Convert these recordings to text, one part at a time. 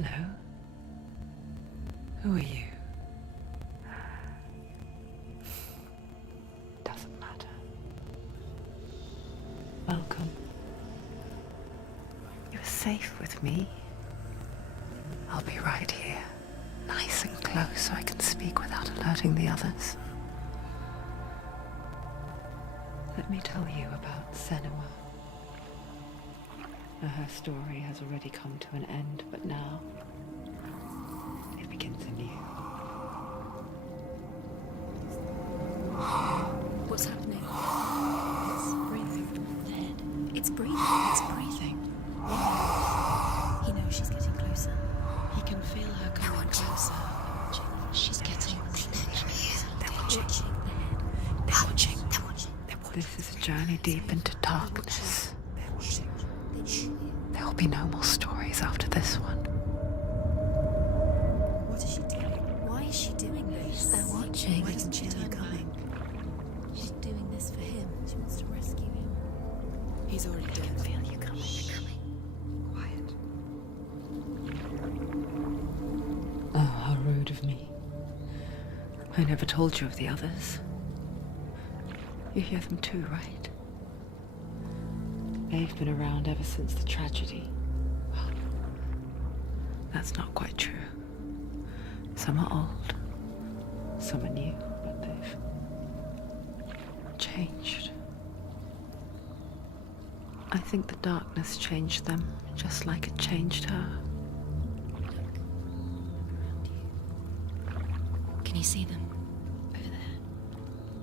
Hello. Who are you? Doesn't matter. Welcome. You're safe with me. I'll be right here, nice and close so I can speak without alerting the others. Let me tell you about Senua. Her story has already come to an end, but now it begins anew. What's happening? It's breathing. Dead. It's breathing. It's breathing. Why? He knows she's getting closer. He can feel her coming closer. She's getting closer. They're watching. They're watching. They're watching. This is a journey deep into darkness. They're watching. There will be no more stories after this one. What is she doing? Why is she doing this? They're watching. Why doesn't she turn coming? She's doing this for him. She wants to rescue him. He's already dead. I can feel you coming. Quiet. Oh, how rude of me. I never told you of the others. You hear them too, right? They've been around ever since the tragedy. Well, that's not quite true. Some are old, some are new, but they've changed. I think the darkness changed them, just like it changed her. Can you see them? Over there.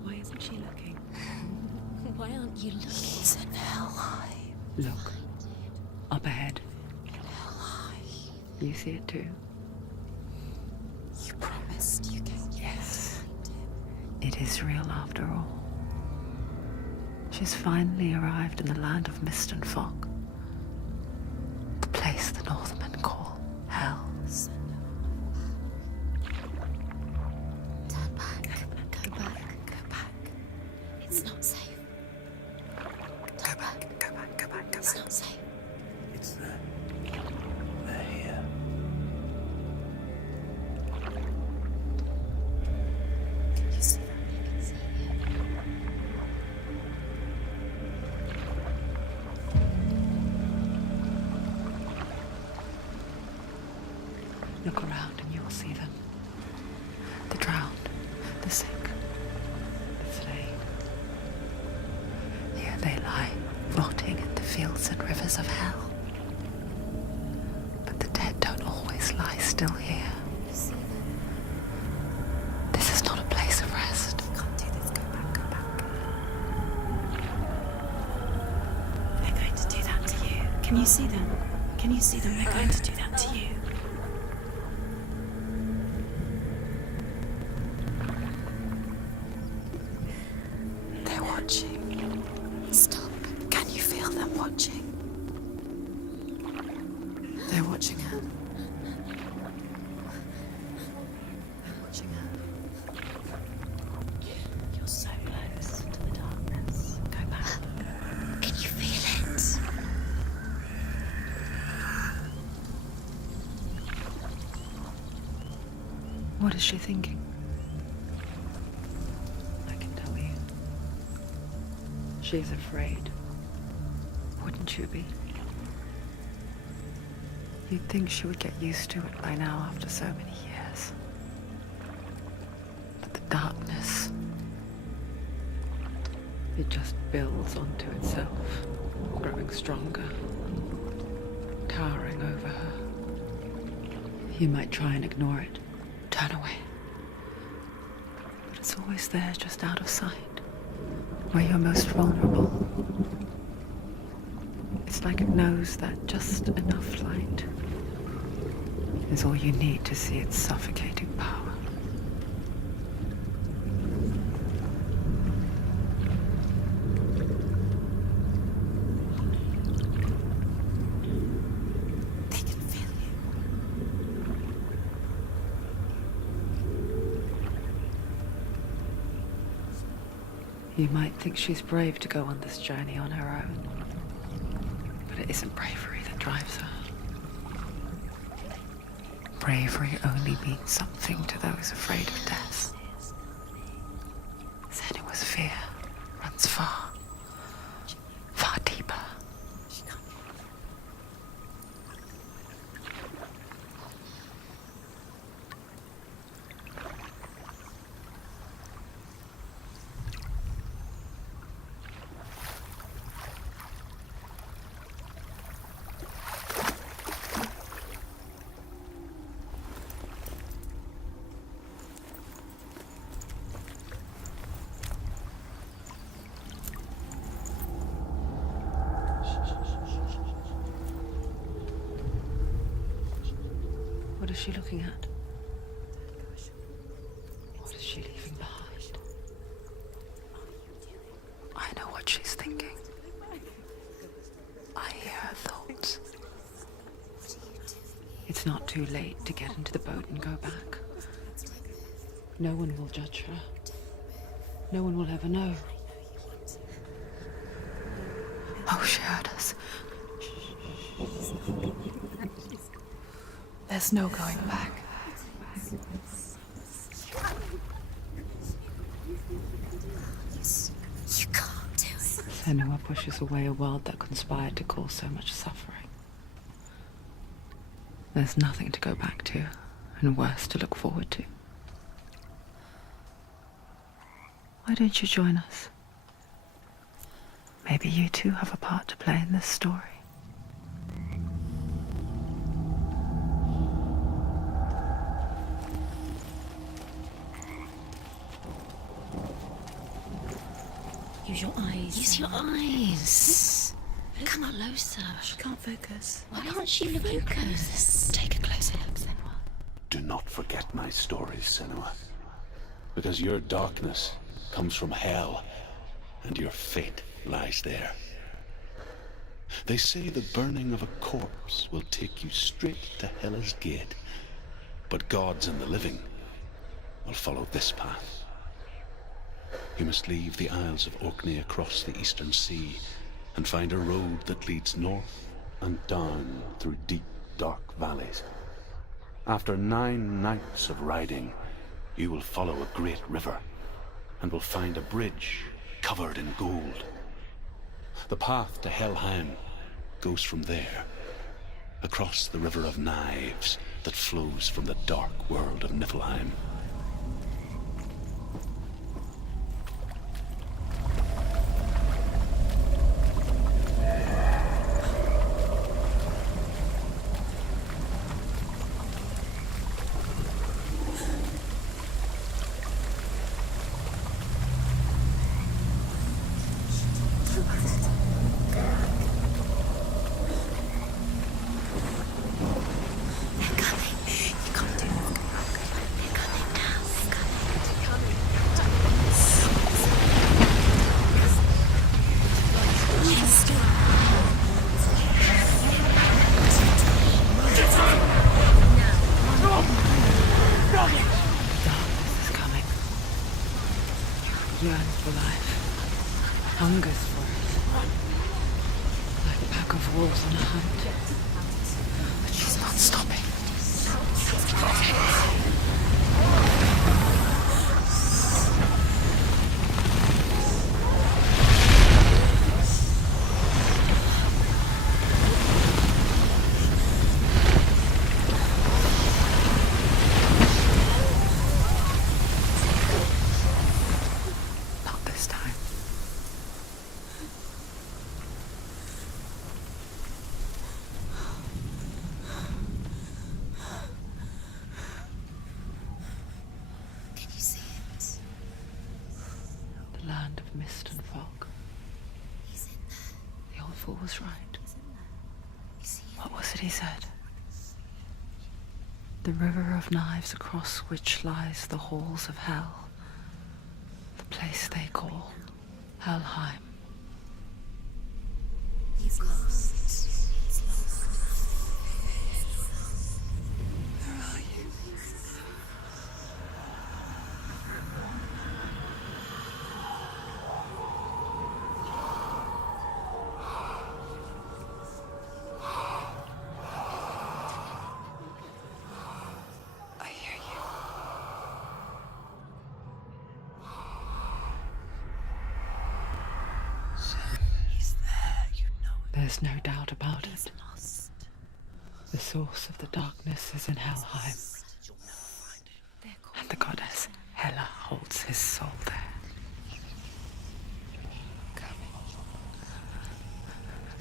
Why isn't she looking? Why aren't you looking? It's in hell high. Look, up ahead. Hell high. You see it too? You promised you can. Yes. It is real after all. She's finally arrived in the land of mist and fog. The place the Northmen call Hell. Turn back. Go back. Go back. It's not safe. Go back. It's not safe. It's there. They're here. You see that? You can see it. Look around and you will see them. The drowned, the sick, the slain. Here they lie, rotting in the fields and rivers of hell. But the dead don't always lie still here. You see them. This is not a place of rest. You can't do this. Go back. Go back. They're going to do that to you. Can you see them? Can you see them? They're going to do that to you. They're watching. Stop. Can you feel them watching? They're watching her. They're watching her. You're so close to the darkness. Go back. Can you feel it? What is she thinking? I can tell you. She's afraid. Wouldn't you be? You'd think she would get used to it by now after so many years. But the darkness, it just builds onto itself, growing stronger, towering over her. You might try and ignore it, turn away. But it's always there, just out of sight, where you're most vulnerable. It's like it knows that just enough light is all you need to see its suffocating power. They can feel you. You might think she's brave to go on this journey on her own, but it isn't bravery that drives her. bravery only means something to those afraid of death. Senua's fear runs far, far deeper. What is she looking at? What is she leaving behind? I know what she's thinking. I hear her thoughts. It's not too late to get into the boat and go back. No one will judge her. No one will ever know. Oh, she heard us. There's no going back. You can't do it. Senua pushes away a world that conspired to cause so much suffering. There's nothing to go back to, and worse to look forward to. Why don't you join us? Maybe you too have a part to play in this story. Use your eyes. Use your eyes. Come closer. She can't focus. Why can't she focus? Take a closer look, Senua. Do not forget my stories, Senua. Because your darkness comes from hell, and your fate lies there. They say the burning of a corpse will take you straight to Hela's gate, but gods and the living will follow this path. You must leave the Isles of Orkney across the eastern sea and find a road that leads north and down through deep, dark valleys. After 9 nights of riding, you will follow a great river and will find a bridge covered in gold. The path to Helheim goes from there, across the River of Knives that flows from the dark world of Niflheim. Yearns for life, hungers for it, like a pack of wolves on a hunt. But she's not stopping. Not this time. Can you see it? The land of mist and fog. He's in there. The old fool was right. He's in there. You see it? What was it he said? The river of knives across which lies the halls of hell. The place they call Helheim. He's lost. He's lost. Where are you? There's no doubt about He's it. lost. The source of the darkness is in Helheim, and the goddess Hela holds his soul there.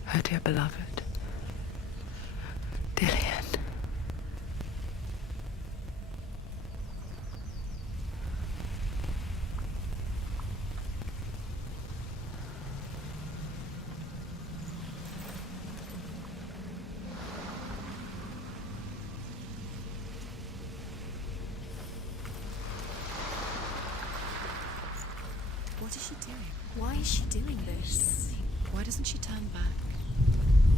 Her dear beloved, Dillian. What is she doing? Why is she doing this? Why doesn't she turn back?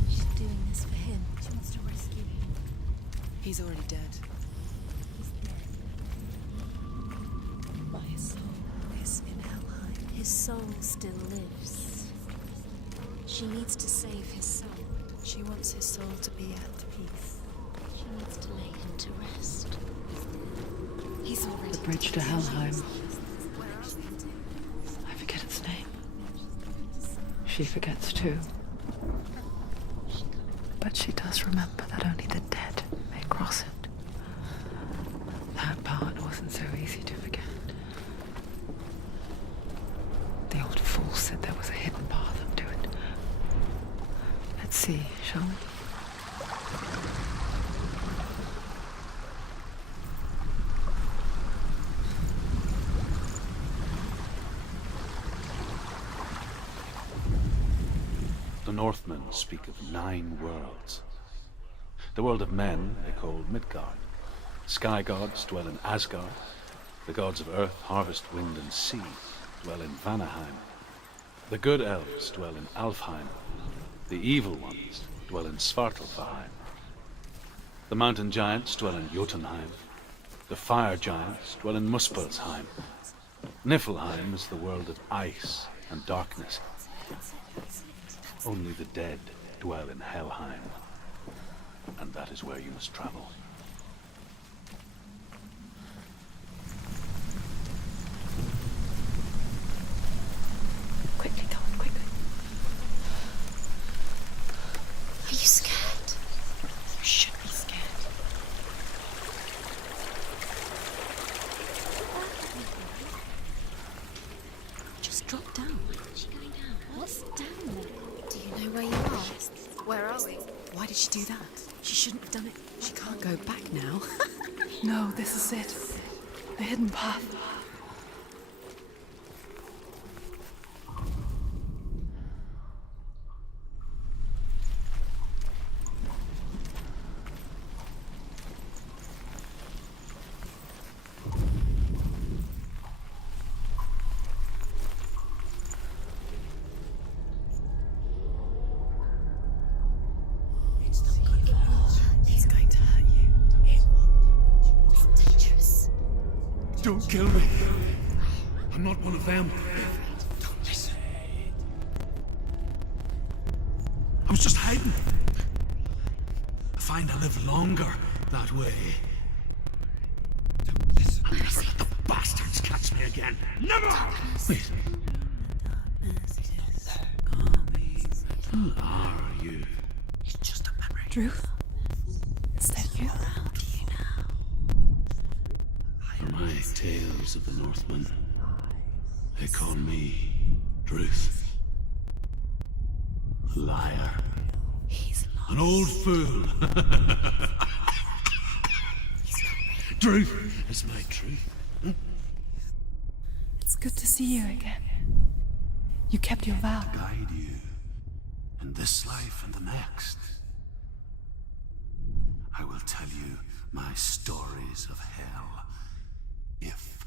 She's doing this for him. She wants to rescue him. He's already dead. He's dead. But his soul is in Helheim. His soul still lives. She needs to save his soul. She wants his soul to be at peace. She needs to lay him to rest. He's already The bridge to Helheim. I forget its name. She forgets too. But she does remember that only the dead may cross it. That part wasn't so easy to forget. The old fool said there was a hidden path up to it. Let's see, shall we? The Northmen speak of 9 worlds. The world of men they call Midgard. Sky gods dwell in Asgard. The gods of earth, harvest, wind, and sea dwell in Vanaheim. The good elves dwell in Alfheim. The evil ones dwell in Svartalfheim. The mountain giants dwell in Jotunheim. The fire giants dwell in Muspelheim. Niflheim is the world of ice and darkness. Only the dead dwell in Helheim, and that is where you must travel. Quickly, go on, quickly. Are you scared? You should be scared. Just drop down. Where's she going down? What's down there? Do you know where you are? Where are we? Why did she do that? She shouldn't have done it. She can't go back now. No, this is it. The hidden path. He's going to hurt you. It's dangerous. Don't kill me. I'm not one of them. Don't listen. I was just hiding. I find I live longer that way. Don't listen. I'll never let the bastards catch me again. Never! Wait. Who are you? It's just a memory. Druth? Is that you? For my tales of the Northmen, they call me Druth. A liar. He's lost. An old fool. Druth is my truth. It's good to see you again. You kept your vow. Guide you in this life and the next. I will tell you my stories of hell, if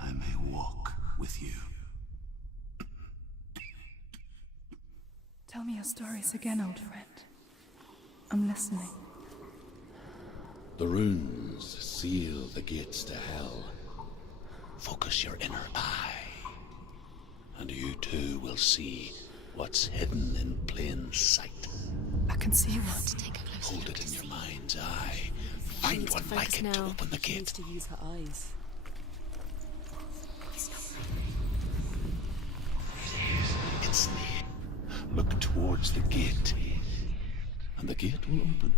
I may walk with you. Tell me your stories again, old friend. I'm listening. The runes seal the gates to hell. Focus your inner eye, and you too will see what's hidden in plain sight. I can see what. To take a closer Hold look it to in your see. mind's eye. She Find needs to one like focus it now. to open the She gate. needs to use her eyes. It's near. look towards the gate, and the gate will open.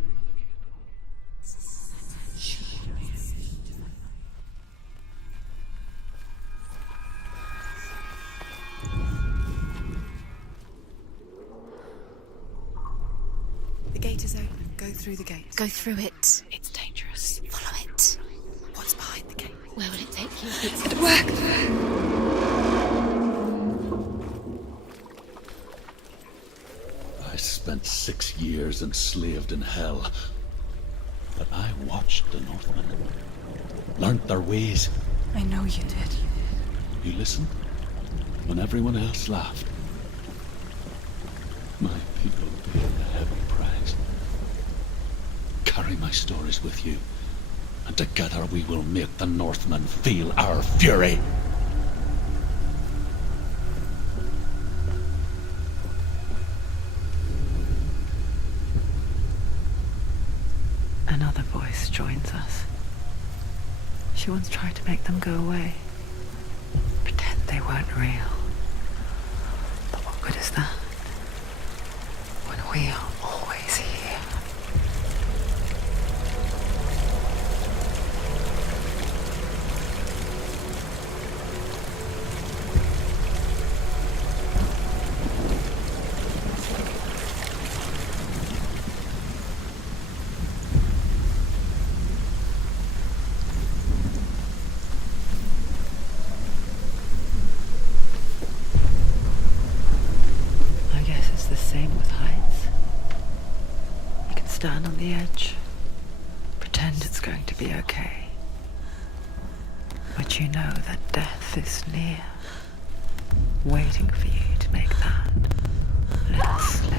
The gate is open. Go through the gate. Go through it. It's dangerous. Follow it. What's behind the gate? Where will it take you? It worked! I spent 6 years enslaved in hell, but I watched the Northmen, learnt their ways. I know you did. You listened when everyone else laughed. My people paid a heavy price. Carry my stories with you, and together we will make the Northmen feel our fury. Another voice joins us. She once tried to make them go away. Pretend they weren't real. But what good is that? When we are always here. I guess it's the same with heights. You can stand on the edge, pretend it's going to be okay. But you know that death is near, waiting for you to make that little slip.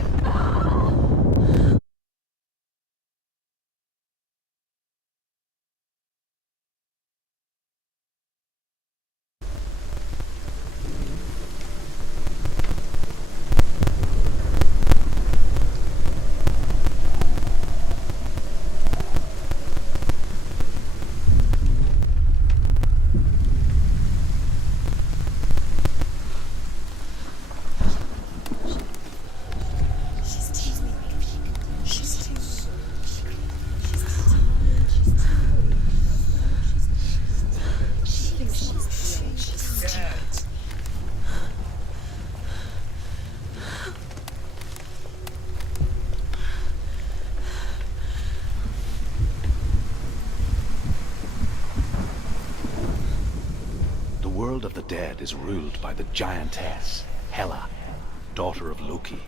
The world of the dead is ruled by the giantess, Hela, daughter of Loki.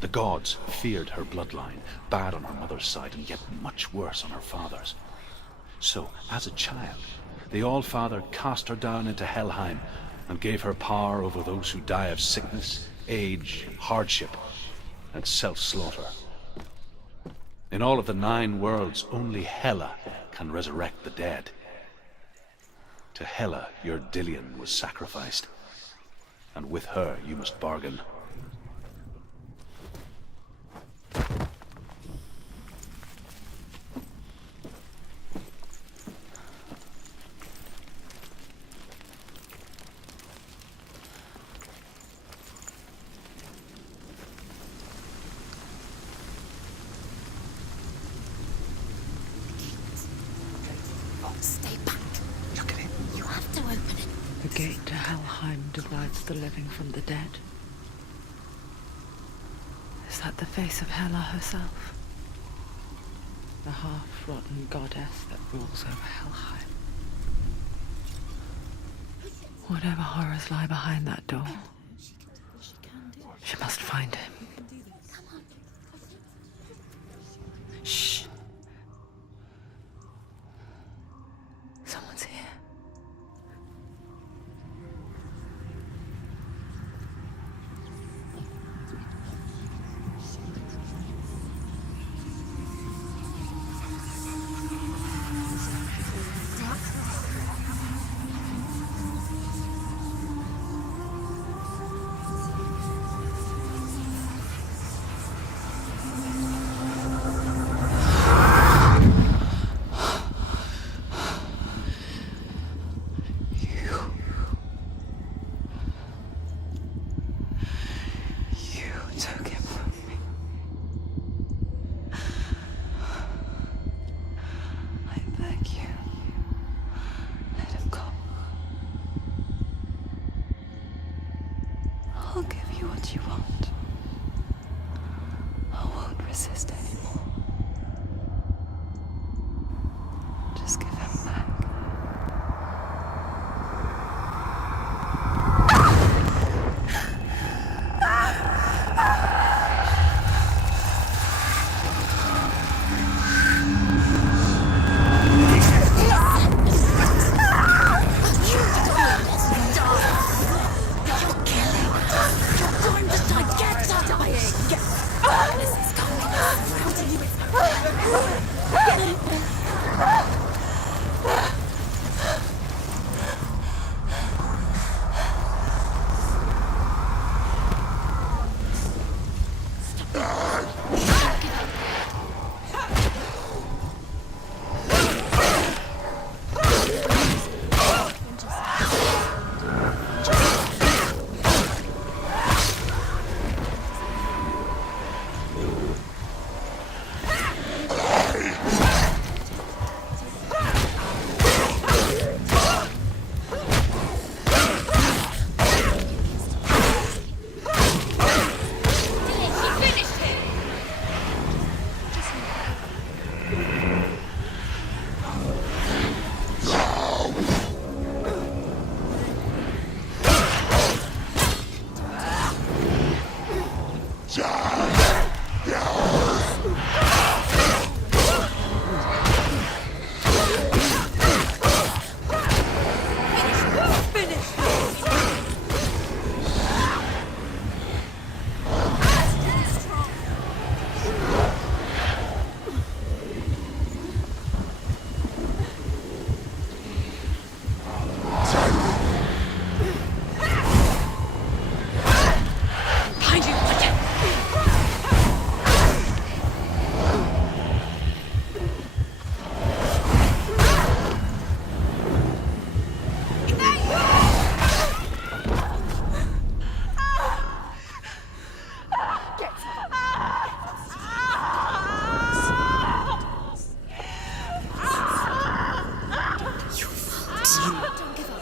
The gods feared her bloodline, bad on her mother's side and yet much worse on her father's. So, as a child, the All-Father cast her down into Helheim and gave her power over those who die of sickness, age, hardship, and self-slaughter. In all of the 9 worlds, only Hela can resurrect the dead. To Hela, your Dillion was sacrificed, and with her you must bargain. Stay back. Look at him. You have to open it. The gate to Helheim divides the living from the dead. Is that the face of Hela herself? The half-rotten goddess that rules over Helheim. Whatever horrors lie behind that door, she must find him. Shh. Someone's here.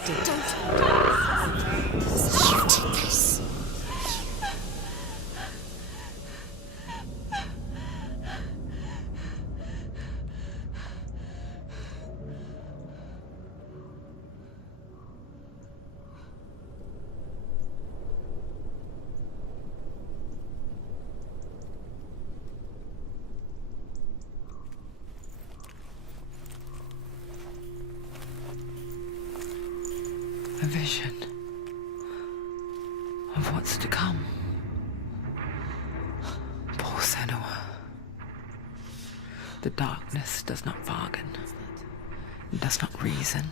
You did this. A vision of what's to come. Poor Senua. The darkness does not bargain. It does not reason.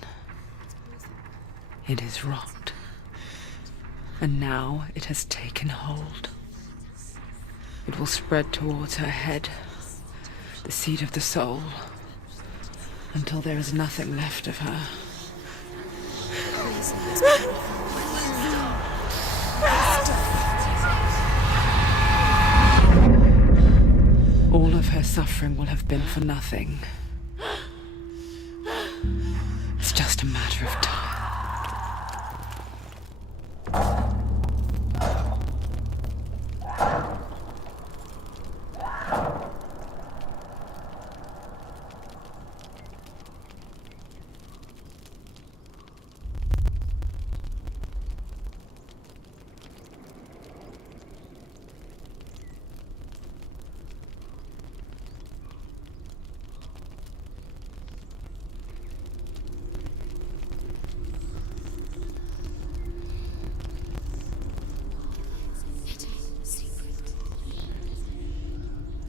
It is rot. And now it has taken hold. It will spread towards her head, the seat of the soul, until there is nothing left of her. All of her suffering will have been for nothing. It's just a matter of time.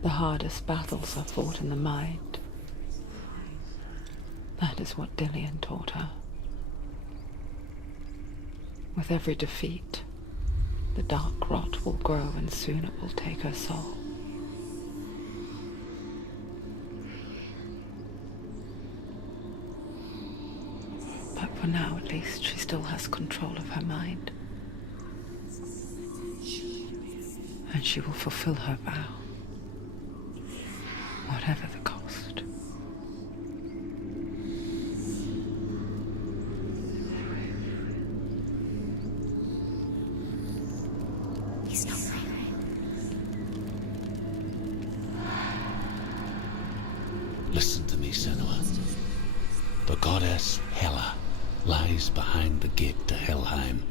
The hardest battles are fought in the mind. That is what Dillian taught her. With every defeat, the dark rot will grow and soon it will take her soul. But for now, at least, she still has control of her mind. And she will fulfill her vow. Whatever the cost. He's not real. Listen to me, Senua. The goddess Hela lies behind the gate to Helheim.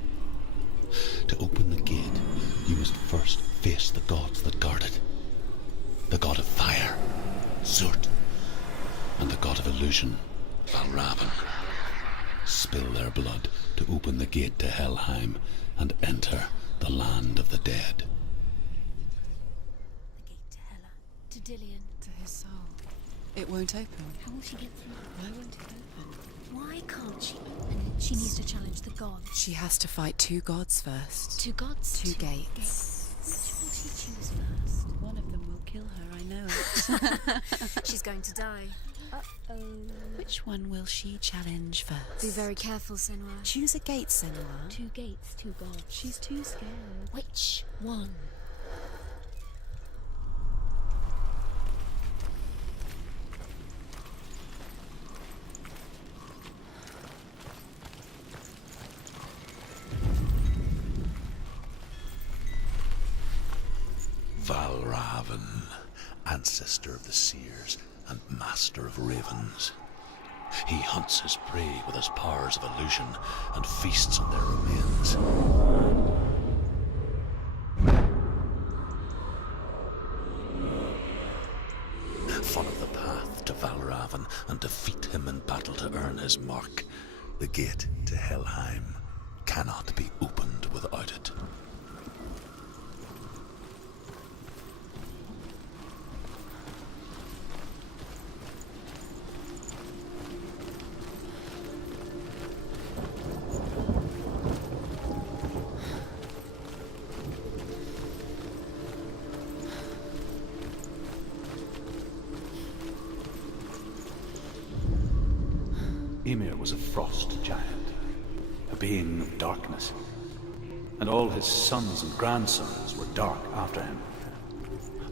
To open the gate, you must first face the gods that guard it. The god of fire, Zurt, and the god of illusion, Valravan. Spill their blood to open the gate to Helheim and enter the land of the dead. The gate to Hela. To Dillian. To his soul. It won't open. How will she get through? Why won't it open? Why can't she open it? She needs to challenge the gods. She has to fight two gods first. Two gods? Two gates. Which will she choose first? One of them will kill her, I know it. She's going to die. Uh-oh. Which one will she challenge first? Be very careful, Senua. Choose a gate, Senua. Two gates, two gods. She's too scared. Which one? Valravan, ancestor of the seers and master of ravens. He hunts his prey with his powers of illusion and feasts on their remains. Follow the path to Valravan and defeat him in battle to earn his mark. The gate to Helheim cannot be opened without it. Ymir was a frost giant, a being of darkness, and all his sons and grandsons were dark after him.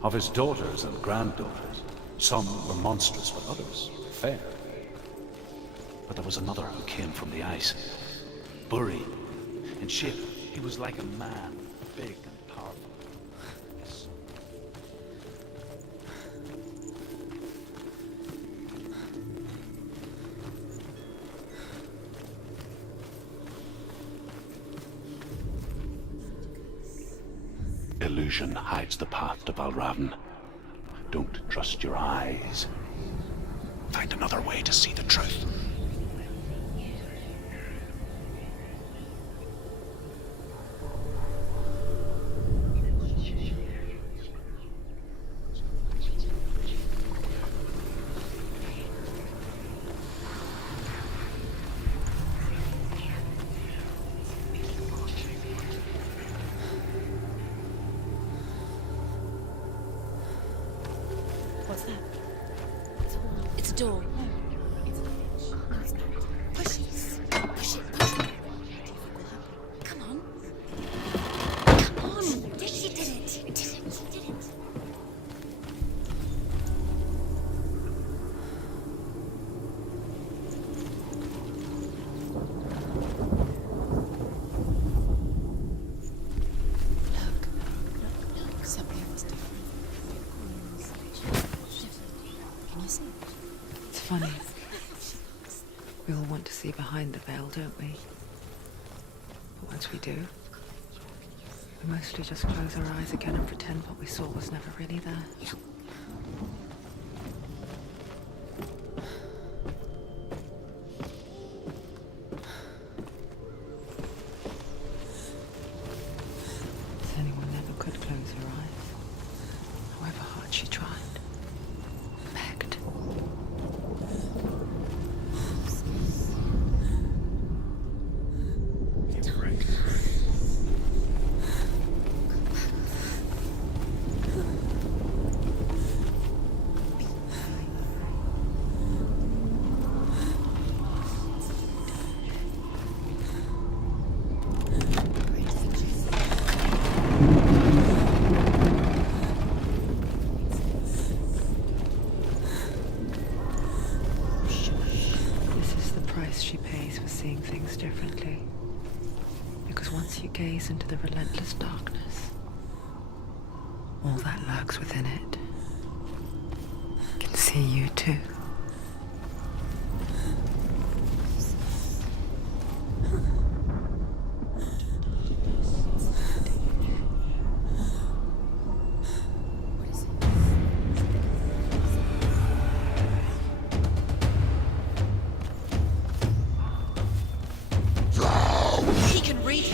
Of his daughters and granddaughters, some were monstrous, but others fair. But there was another who came from the ice, furry. In shape, he was like a man, big and powerful. Yes. Illusion hides the path to Valravn. Don't trust your eyes. Find another way to see the truth. What's that? It's a door. No, it's a hitch. No, it's not. Push it. Push it. Push it. What do you think will happen? Come on. Come on. She did it. She did it. She did it. Look. Something was different. Can you see? It's funny. We all want to see behind the veil, don't we? But once we do, we mostly just close our eyes again and pretend what we saw was never really there. Anyone never could close her eyes, however hard she tried. Begged. This is the price she pays for seeing things differently. Because once you gaze into the relentless darkness, all that lurks within it can see you too. What is it? He can read you.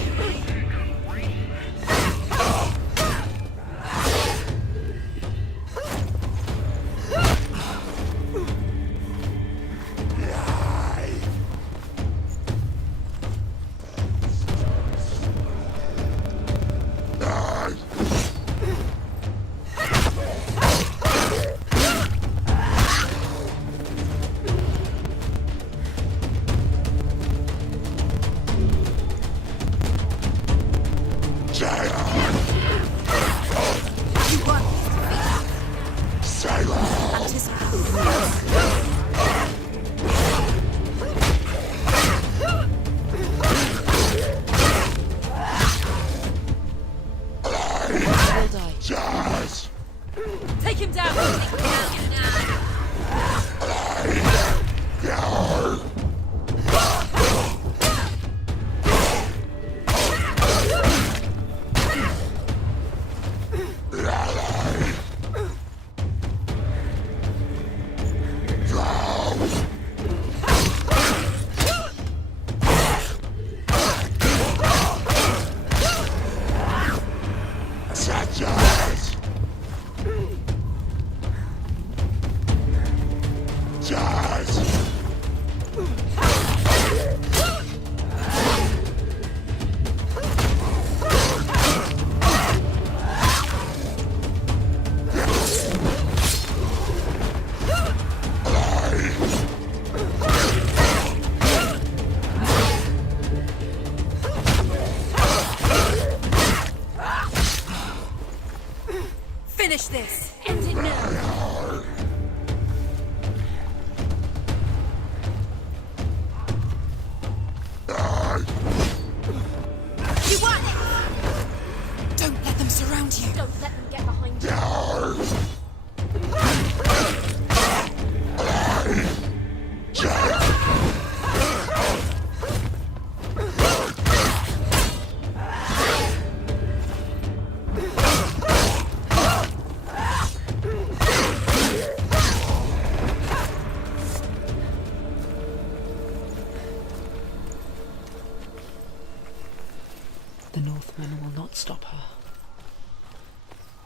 The Northmen will not stop her.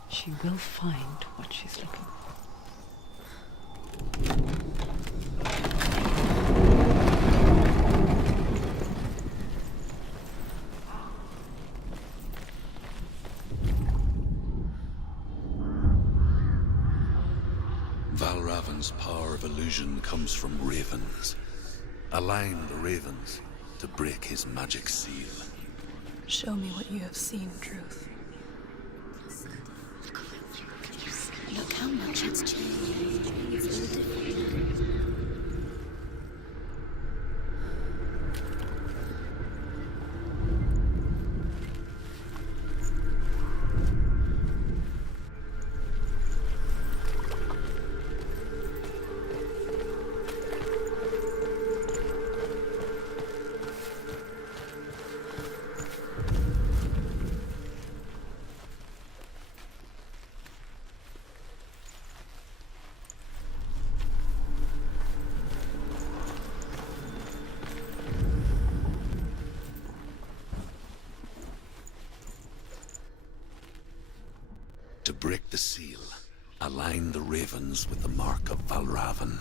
She will find what she's looking for. Valravan's power of illusion comes from ravens. Align the ravens to break his magic seal. Show me what you have seen, Truth. Look how much it's changed. It's all different. To break the seal, align the ravens with the mark of Valravan.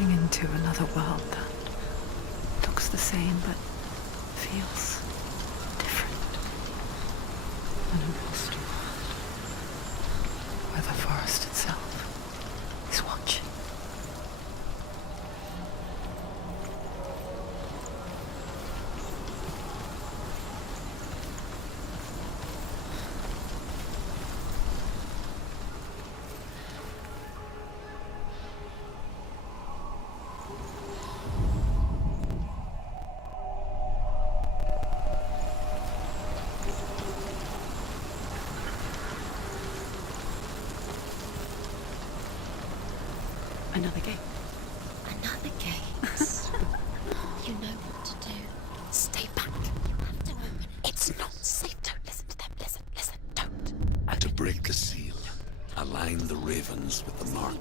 Into another world that looks the same but feels different. An imposter world where the forest itself is watching. Another gate. Another gate. You know what to do. Stay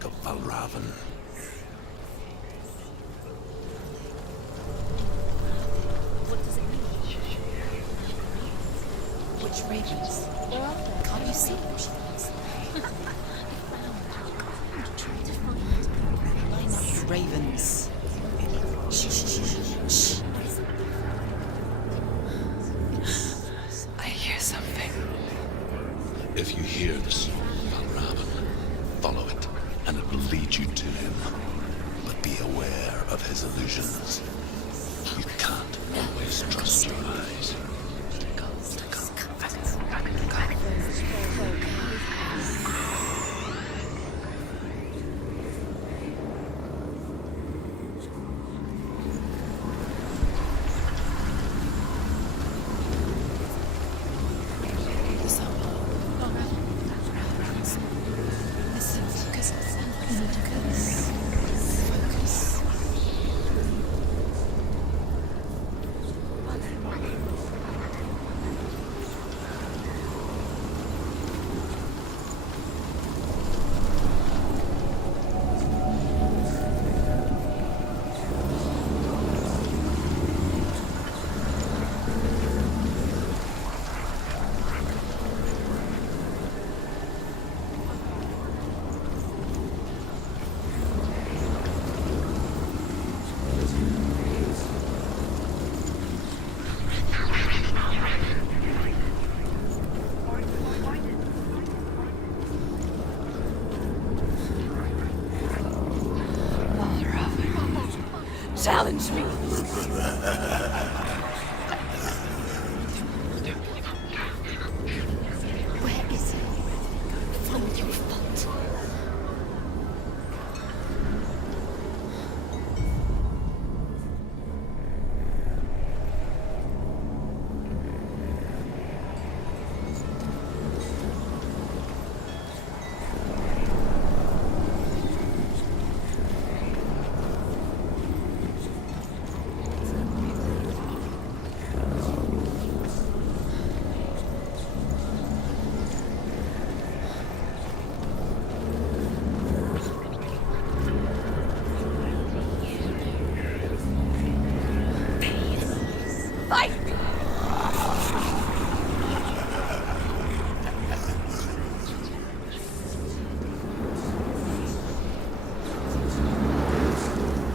Book of Valravan. What does it mean? Which ravens? Can't you see them? She thinks. I know. Ravens. Shh, shh, shh, shh. I hear something. If you hear the song of Valravan, follow it, and it will lead you to him. But be aware of his illusions. You can't always trust your eyes. Listen, focus. Focus. Challenge me. Where is he? Find your fault.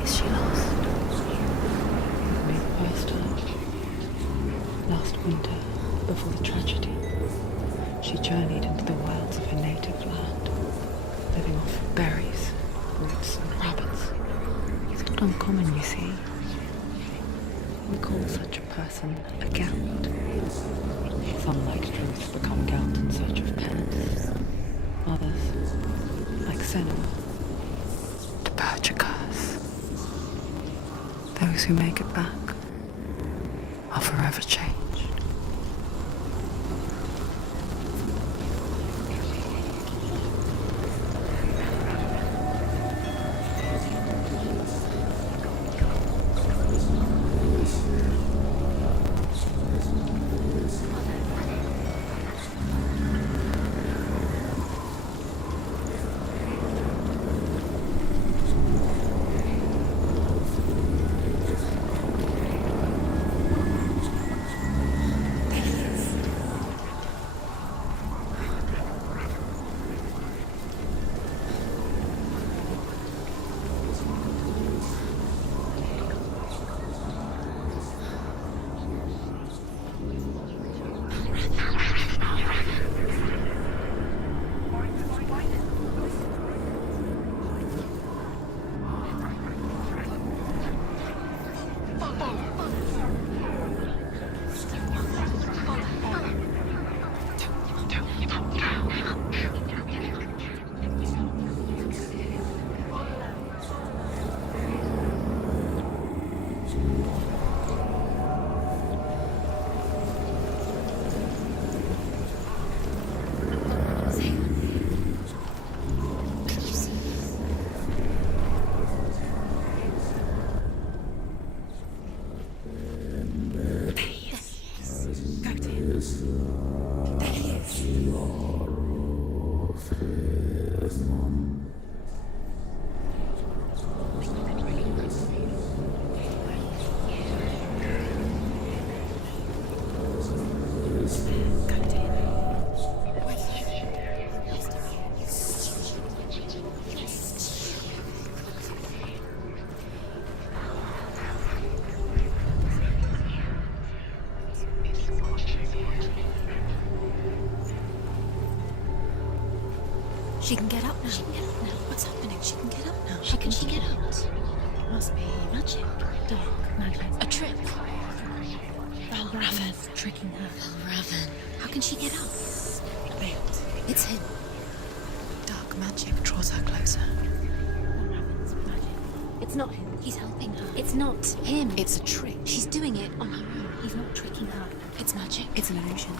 Is she lost? Maybe the first time. Last winter, before the tragedy, she journeyed into the wilds of her native land, living off berries, roots, and rabbits. It's not uncommon, you see. We call such a person a gout. Some, like Truth, become gout in search of penance. Others, like Senua, to purge a curse. Those who make it back are forever changed. She can get up now. She can get up now. What's happening? She can get up now. She can get out. It must be magic. Dark magic. A trick. Raven tricking her. Raven. How can she get out? Wait. It's him. Dark magic draws her closer. Raven's magic. It's not him. He's helping her. It's not him. It's a trick. She's doing it on her own. He's not tricking her. It's magic. It's an illusion.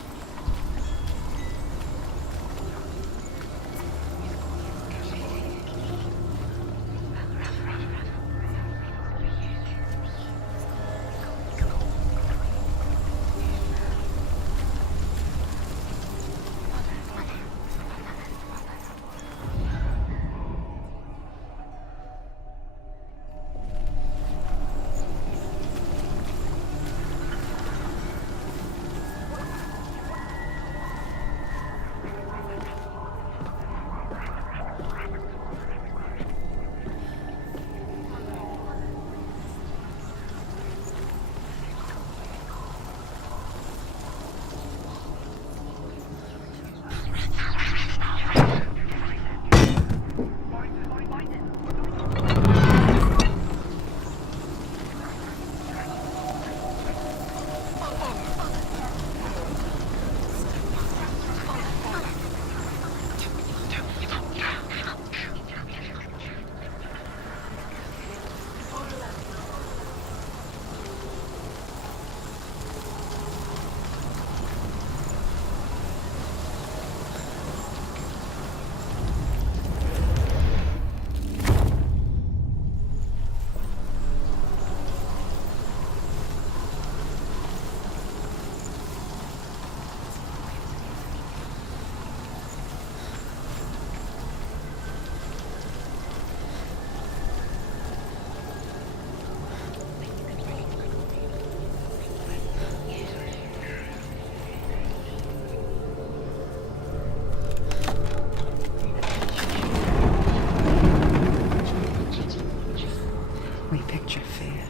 We picture fear,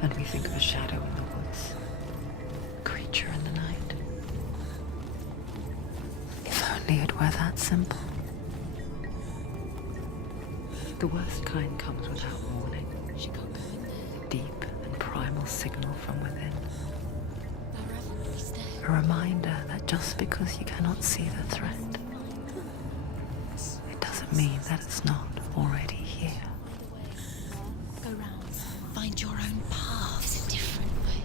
and we think of a shadow in the woods, a creature in the night. If only it were that simple. The worst kind comes without warning. She can't go in there. A deep and primal signal from within. No, Raven, he's there. A reminder that just because you cannot see the threat, it doesn't mean that it's not already here. Go round. Find your own path. It's a different way.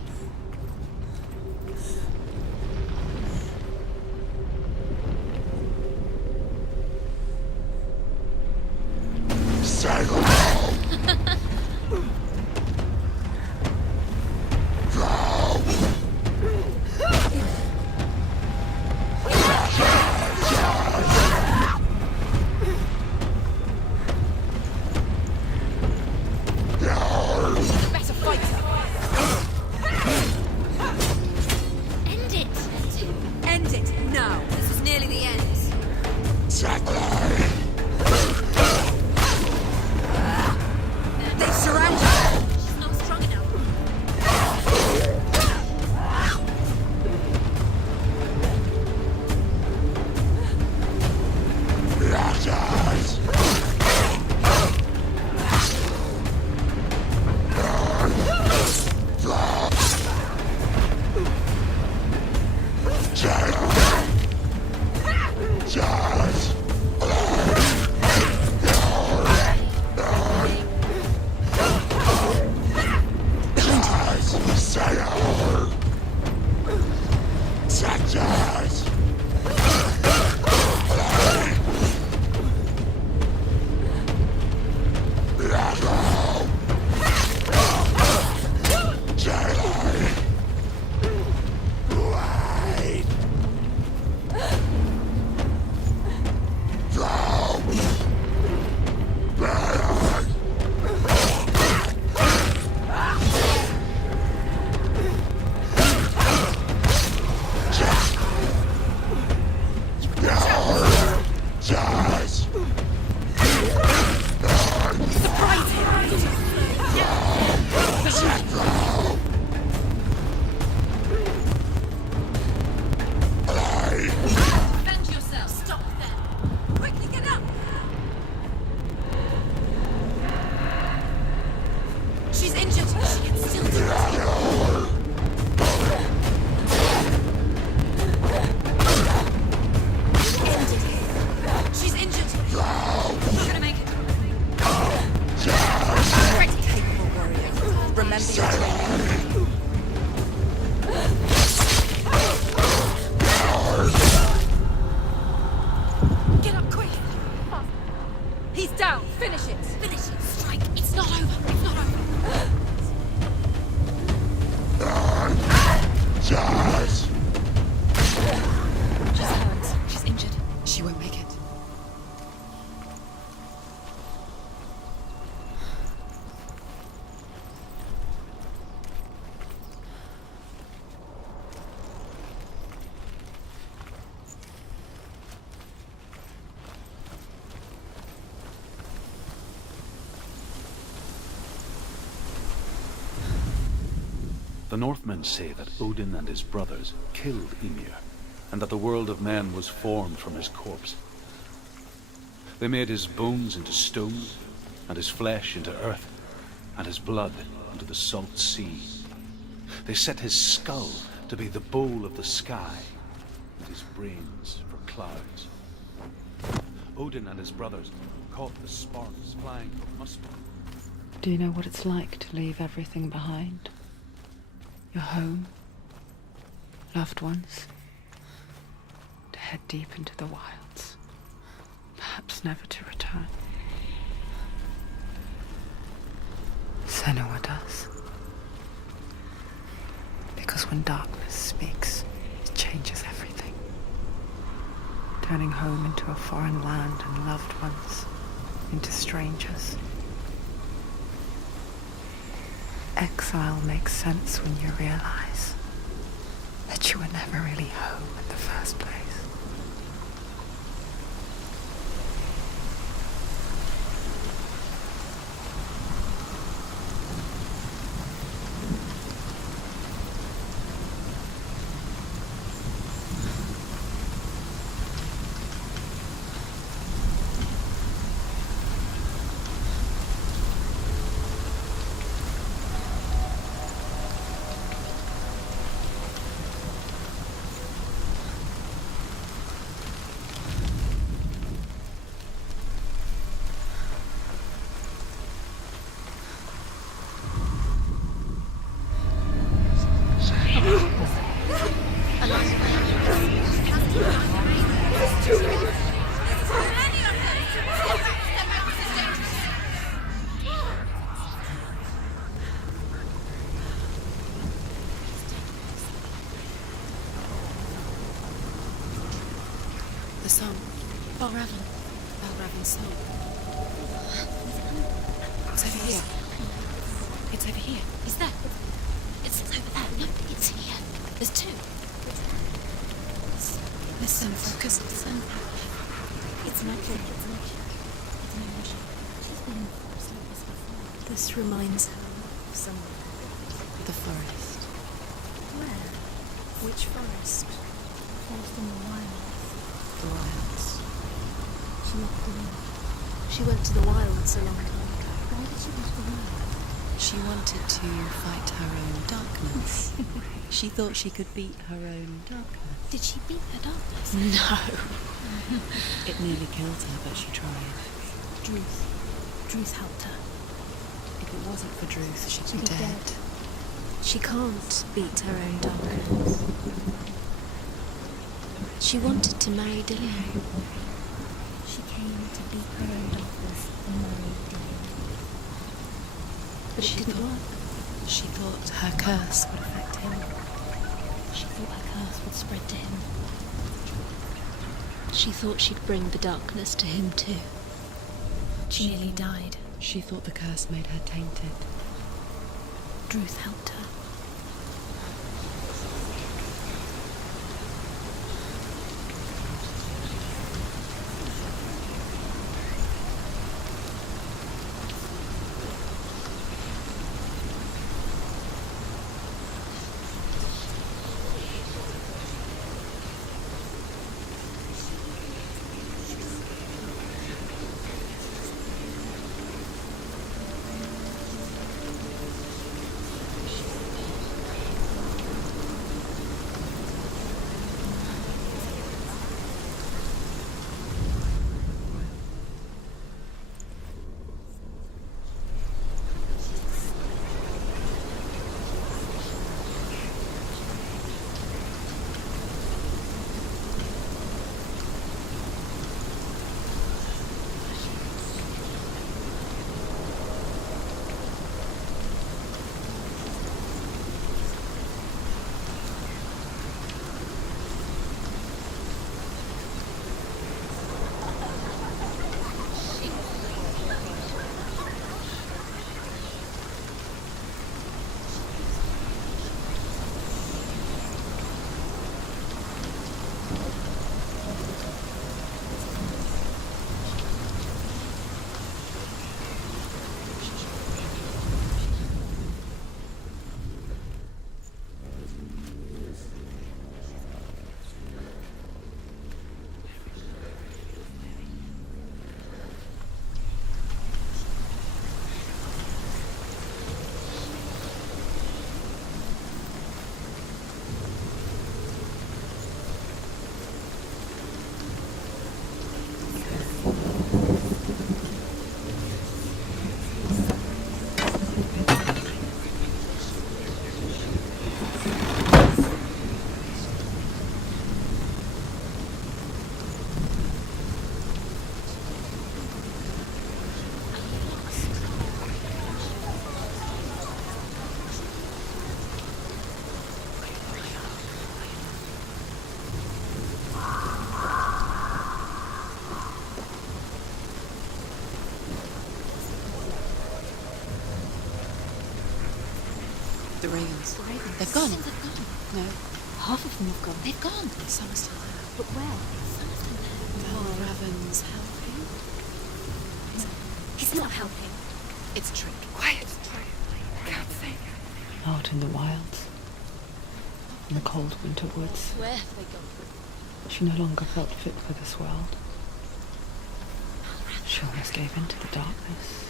Better fight her. Remember your training. Get up quick! He's down! Finish it! Finish it. Strike. It's not over. It's not over. She's hurt. She's injured. She won't make it. The Northmen say that Odin and his brothers killed Ymir, and that the world of men was formed from his corpse. They made his bones into stone, and his flesh into earth, and his blood into the salt sea. They set his skull to be the bowl of the sky, and his brains for clouds. Odin and his brothers caught the sparks flying from Muspelheim. Do you know what it's like to leave everything behind? Your home, loved ones, to head deep into the wilds, perhaps never to return. Senua does. Because when darkness speaks, it changes everything, turning home into a foreign land and loved ones into strangers. Exile makes sense when you realize that you were never really home in the first place. The song. Balravan's song. It's over here. It's over here. Is that? It's over there. No, it's here. There's two. Listen, focus. Listen. It's magic. It's magic. It's an emotion. She's been through this before. This reminds her of someone. The forest. Where? Which forest? Forest in the wilds. The wilds. She left the wind. She went to the wilds a long time ago. Why did she go to the wilds? She wanted to fight her own darkness. She thought she could beat her own darkness. Did she beat her darkness? No. It nearly killed her, but she tried. Druth helped her. If it wasn't for Druth, she'd She'd be be dead. dead. She can't beat her own darkness. She wanted to marry Dillion. She came to beat her own darkness and marry Dillion. But it didn't work. She thought her curse would affect him. She thought her curse would spread to him. She thought she'd bring the darkness to him too. She nearly died. She thought the curse made her tainted. Druth helped her. The ravens. The ravens. They've gone. They've gone. No, Half of them have gone. they've gone. Some are still there. But where? Some of them there. Well, Raven's helping. He's not helping. It's a trick. Quiet. Can't say. Out in the wilds, in the cold winter woods, Where have they gone? she no longer felt fit for this world. She almost gave in to the darkness.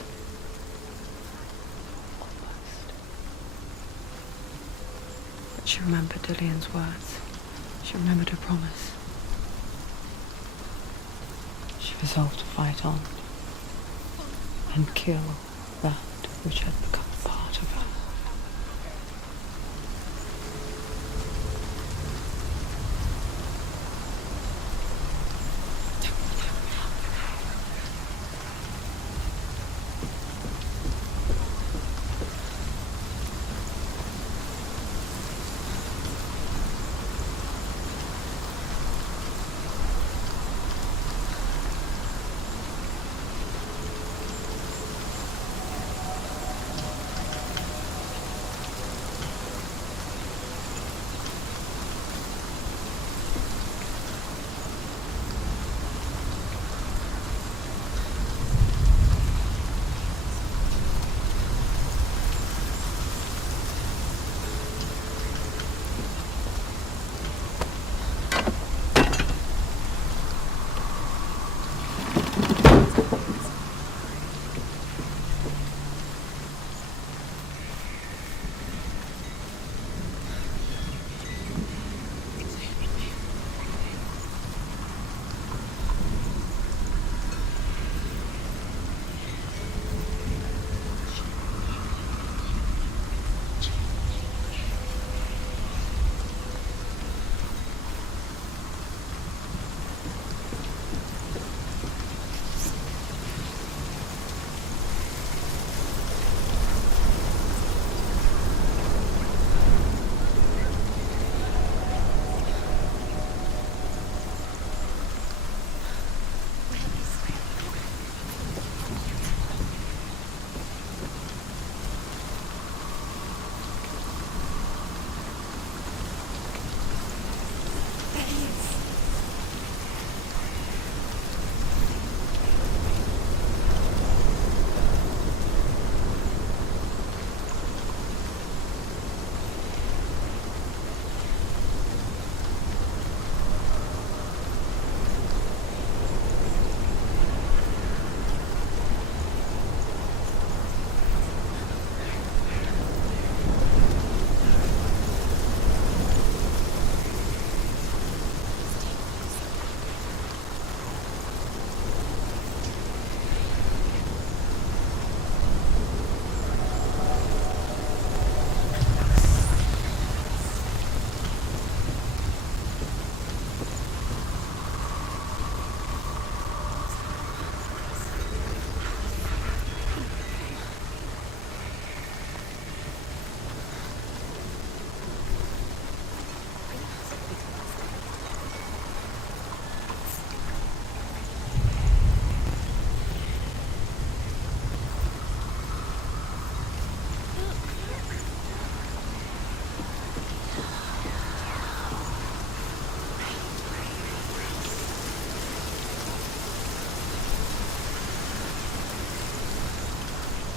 Almost. But she remembered Dillian's words. She remembered her promise. She resolved to fight on and kill that which had become part of her.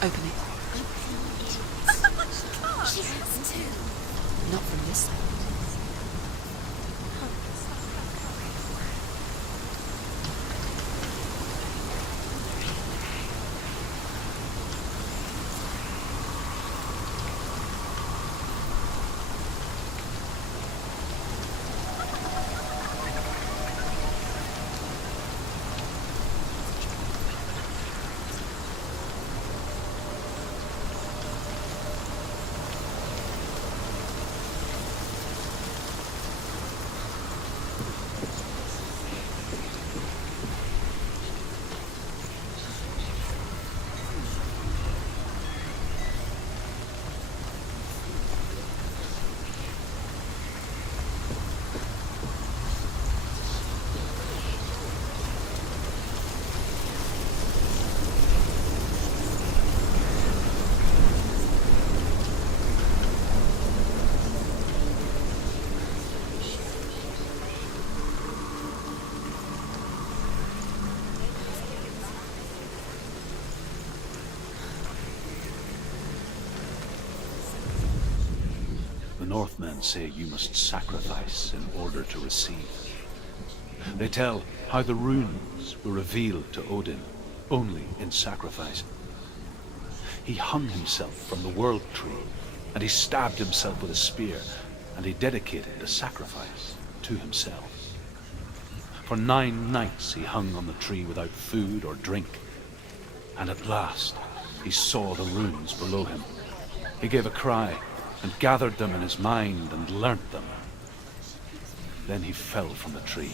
Open it. She has to. Not from this side. Northmen say you must sacrifice in order to receive. They tell how the runes were revealed to Odin only in sacrifice. He hung himself from the world tree, and he stabbed himself with a spear, and he dedicated the sacrifice to himself. For 9 nights he hung on the tree without food or drink, and at last he saw the runes below him. He gave a cry, and gathered them in his mind and learnt them. Then he fell from the tree.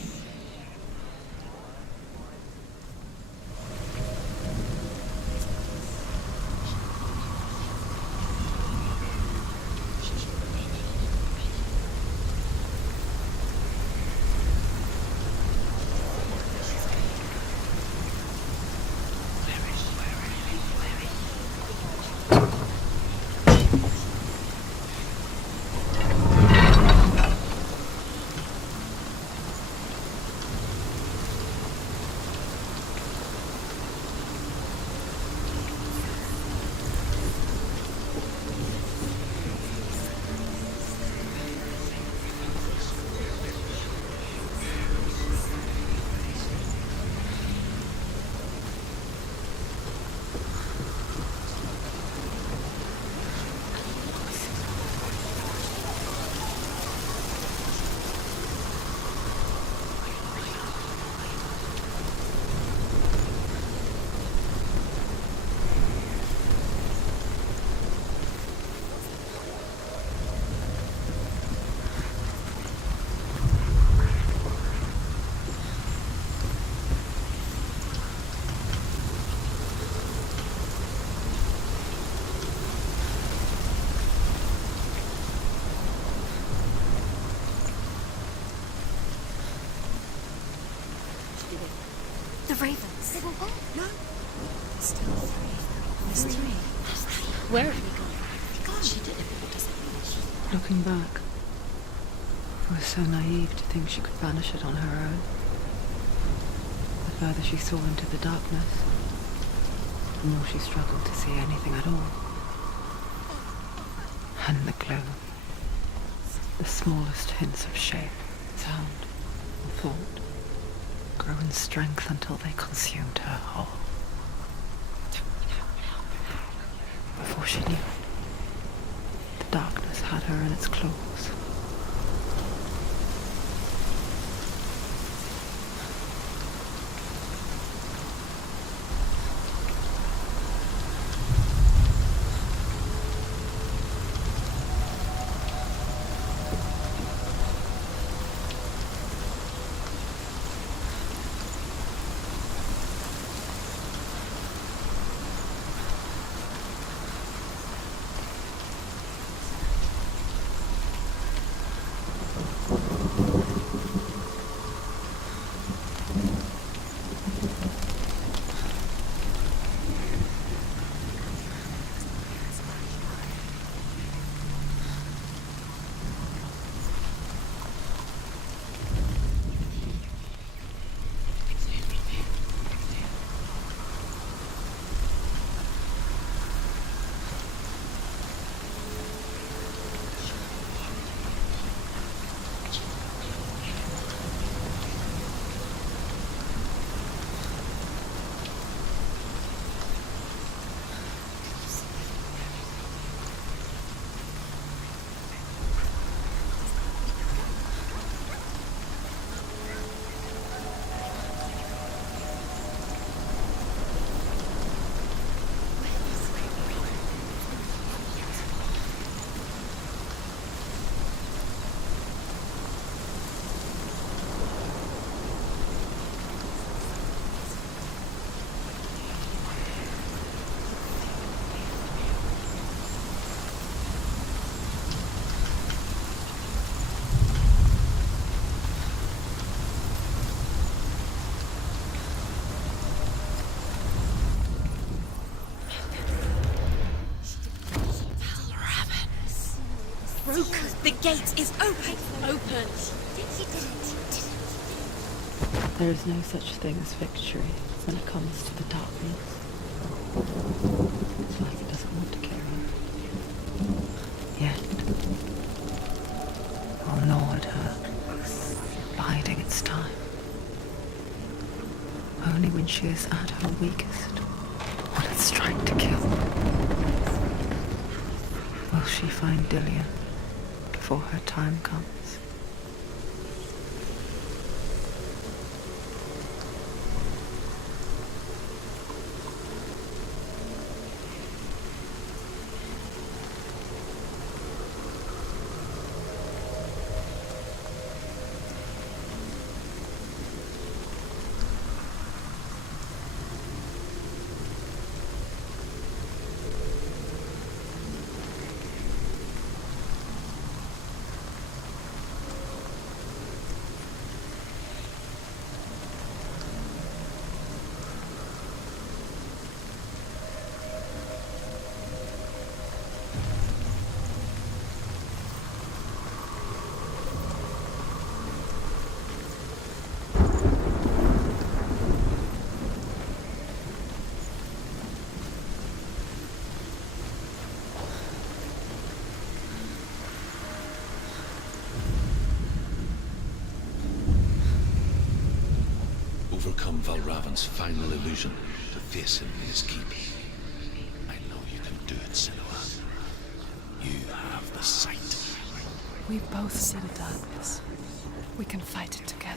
The ravens. They went back? No. Still 3. There's 3. Where have you gone? She did it. What does it mean? Looking back, I was so naive to think she could banish it on her own. The further she saw into the darkness, the more she struggled to see anything at all. And the glow, the smallest hints of shape, sound, or thought, grew in strength until they consumed her whole. Before she knew it, the darkness had her in its claws. The gate is open. Open! There is no such thing as victory when it comes to the darkness. It's like it doesn't want to kill her. Yet, only when she is at her weakest will it strike to kill. Will she find Dillian before her time comes? Overcome Valravan's final illusion to face him in his keep. I know you can do it, Senua. You have the sight. We both see the darkness. We can fight it together.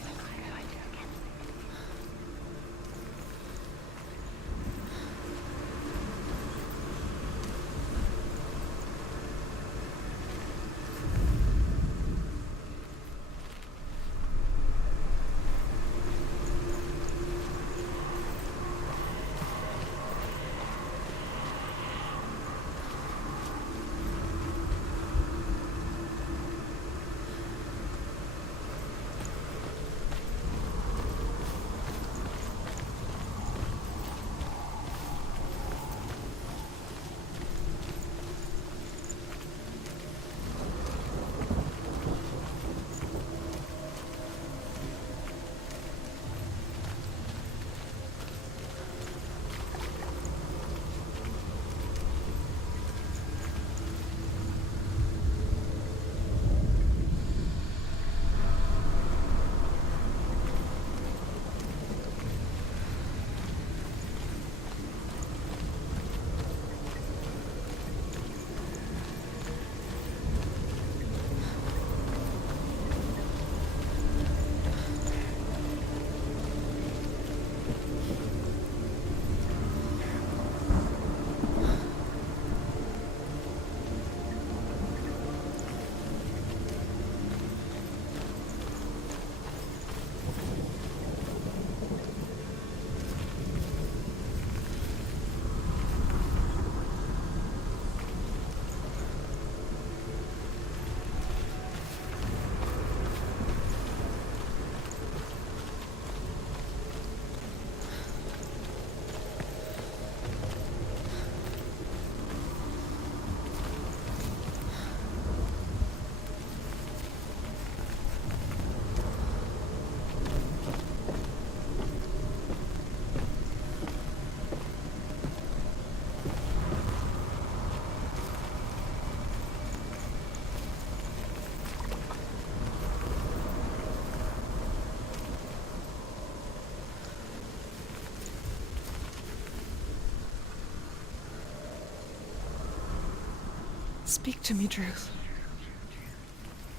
Speak to me, Druth.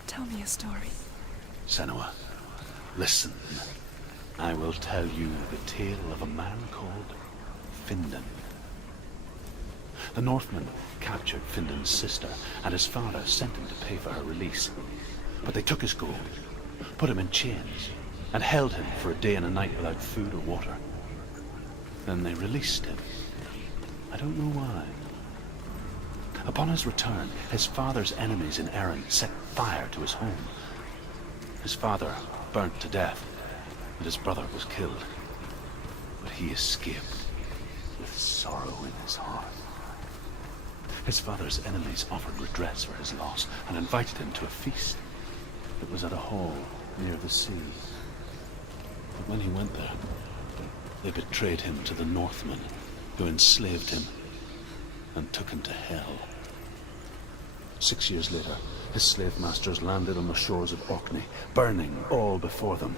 Tell me a story. Senua, listen. I will tell you the tale of a man called Findan. The Northmen captured Findan's sister, and his father sent him to pay for her release. But they took his gold, put him in chains, and held him for a day and a night without food or water. Then they released him. I don't know why. Upon his return, his father's enemies in Erin set fire to his home. His father burnt to death, and his brother was killed. But he escaped with sorrow in his heart. His father's enemies offered redress for his loss and invited him to a feast. It was at a hall near the sea. But when he went there, they betrayed him to the Northmen, who enslaved him and took him to hell. 6 years later, his slave masters landed on the shores of Orkney, burning all before them.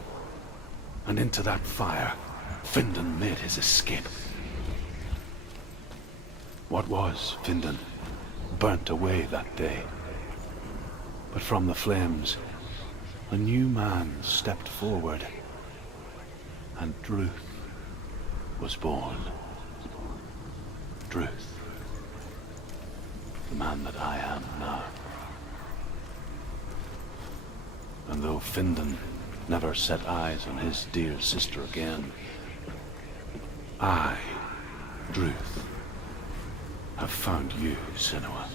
And into that fire Findan made his escape. What was Findan burnt away that day. But from the flames, a new man stepped forward, and Druth was born. Druth, the man that I am now. And though Findan never set eyes on his dear sister again, I, Druth, have found you, Senua.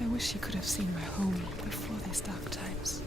I wish you could have seen my home before these dark times.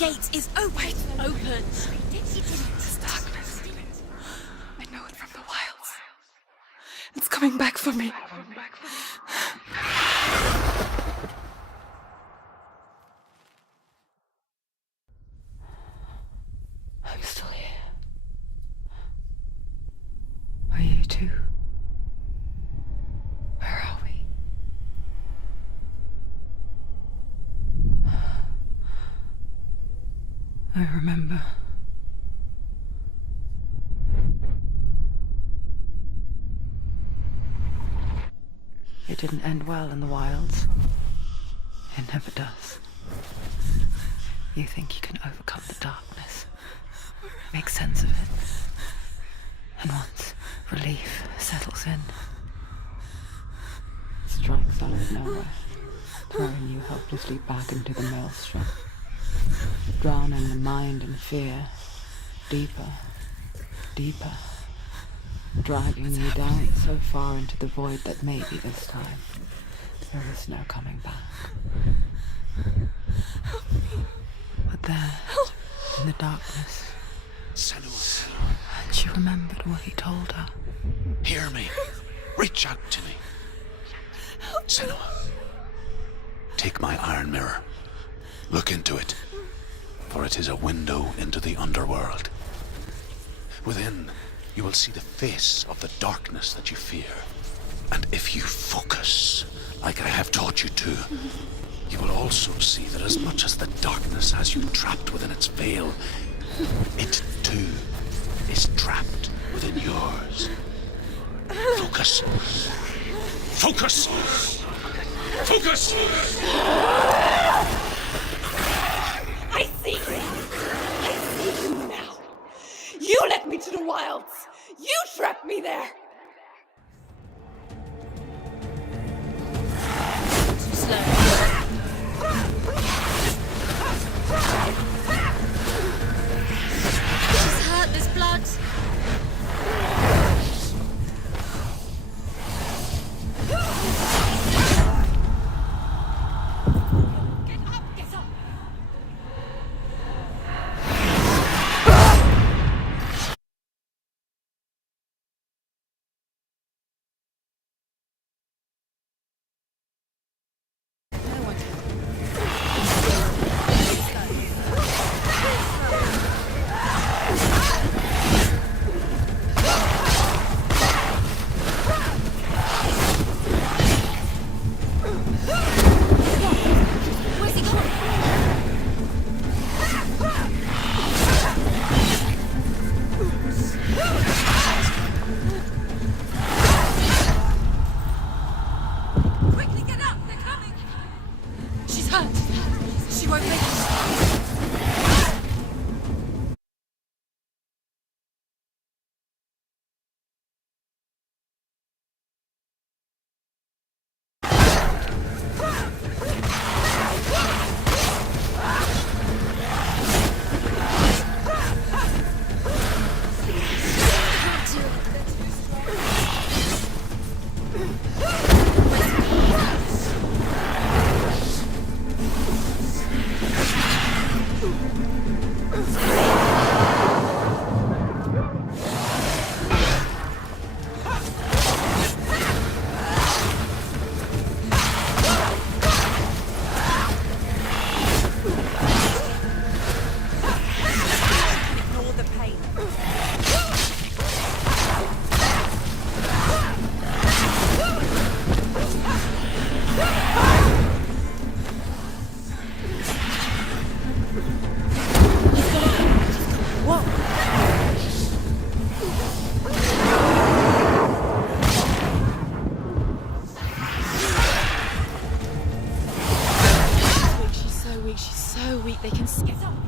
gate is open. Open. This darkness. I know it from the wilds. It's coming back for me. I'm still here. Are you too? Where are we? I remember. It didn't end well in the wilds. It never does. You think you can overcome the darkness, make sense of it, and once relief settles in, it strikes out of nowhere, throwing you helplessly back into the maelstrom, drowning the mind in fear, deeper, deeper, dragging you down so far into the void that maybe this time there is no coming back. But there, in the darkness, Senuas, and she remembered what he told her. hear me. Reach out to me. Senua, take my iron mirror. Look into it, for it is a window into the underworld. Within, you will see the face of the darkness that you fear. And if you focus, like I have taught you to, you will also see that as much as the darkness has you trapped within its veil, it too is trapped within yours. Focus. Focus! Focus! I see you! I see you now! You led me to the wilds! You trapped me there! Too slow. She's hurt. There's blood. Where's he gone? Quickly get up! They're coming! She's hurt! She won't make it! Ignore the pain. She's so weak. She's so weak. They can see. Get up.